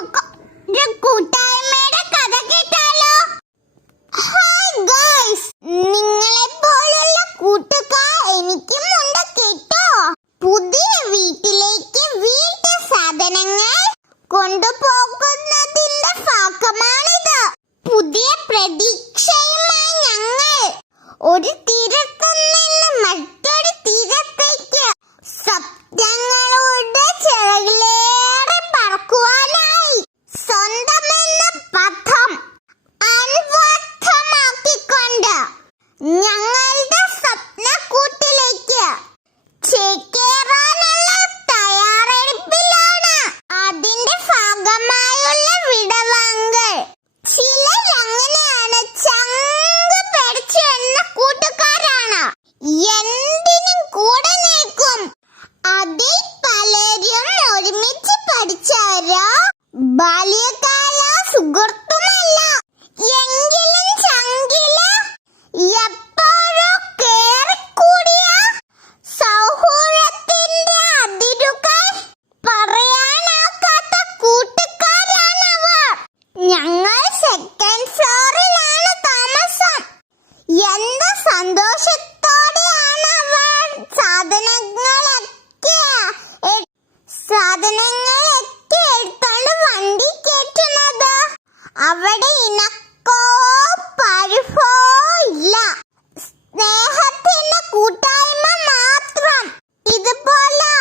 നമുക്ക് ഒരു കൂട്ടായ്മയുടെ കഥ കേട്ടാലോ? ഹായ് ഗൈസ്, നിങ്ങളെ പോലുള്ള കൂട്ടുകാർ എനിക്കും ഉണ്ട് കേട്ടോ. പുതിയ വീട്ടിലേക്ക് വീട്ടു സാധനങ്ങൾ കൊണ്ടുപോകുന്നതിന്റെ ഭാഗമാണിത്. പുതിയ പ്രതീക്ഷയുമായി ഞങ്ങൾ ഒരു തീരത്തു നിന്ന് മറ്റൊരു തീരത്തേക്ക് സ്വപ്നങ്ങളുടെ ചിറകിലേറെ പറക്കുവാനായി സ്വന്തമെന്ന പഥം അന്വർത്ഥമാക്കിക്കൊണ്ട് ഞങ്ങളുടെ സ്വപ്നക്കൂട്ടിലേക്ക് ചേക്കേറാനുള്ള തയ്യാറെടുപ്പിലാണ്. അതിന്റെ ഭാഗമായുള്ള വിടവാങ്ങൽ. ചിലർ അങ്ങനെയാണ്, ചങ്ക് പിടിച്ചു എന്ന കൂട്ടുകാരാണ്. എന്തിനും കൂടെ നിൽക്കും. അതിൽ പലരും ഒരുമിച്ച് പഠിച്ചവരോ ബാല്യകാല സുഹൃത്തുമല്ല. എങ്കിലും ചങ്കില് എപ്പോഴോ കേറിക്കൂടിയ സൗഹൃദത്തിന്റെ അതിരുകൾ പറയാനാകാത്ത കൂട്ടുകാരാണവർ. ഞങ്ങൾ സെക്കൻഡ് ഫ്ലോറിലാണ് താമസം. എന്ത് സന്തോഷത്തോടെയാണ് അവർ സാധനങ്ങളൊക്കെ എടുത്തോണ്ട് വണ്ടി കയറ്റുന്നത്. അവിടെ ഇണക്കോ പരിഭോ ഇല്ല, സ്നേഹത്തിന്റെ കൂട്ടായ്മ മാത്രം. ഇതുപോലെ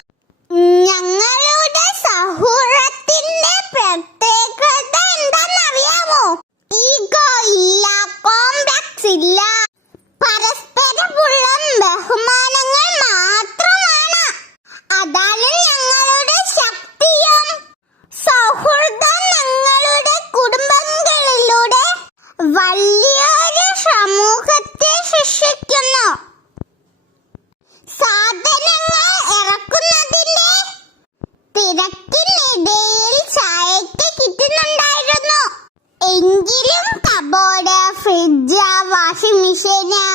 ഞങ്ങളുടെ സൗഹൃദത്തിന്റെ പ്രത്യേകത എന്താണെന്നറിയാമോ? ഈഗോ ഇല്ല, കോംപ്ലക്സ് ഇല്ല, പരസ്പരമുള്ള ബഹുമാനങ്ങൾ മാത്രമാണ്. അതാണ് ഞങ്ങളുടെ ശക്തിയും. സൗഹൃദം ഞങ്ങളുടെ കുടുംബങ്ങളിലൂടെ വലിയൊരു സമൂഹത്തെ സൃഷ്ടിക്കുന്നു. സാധനങ്ങൾ ഇറക്കുന്നതിന്റെ തിരക്കിനിടയിൽ ചായക്ക് കിട്ടുന്നുണ്ടായിരുന്നു. എങ്കിലും കബോർഡ്, ഫ്രിഡ്ജ്, വാഷിംഗ് മെഷീന്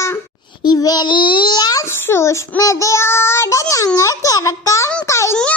ഇവയെല്ലാം സൂക്ഷ്മതയോടെ ഞങ്ങൾക്ക് ഇറക്കാൻ കഴിഞ്ഞു.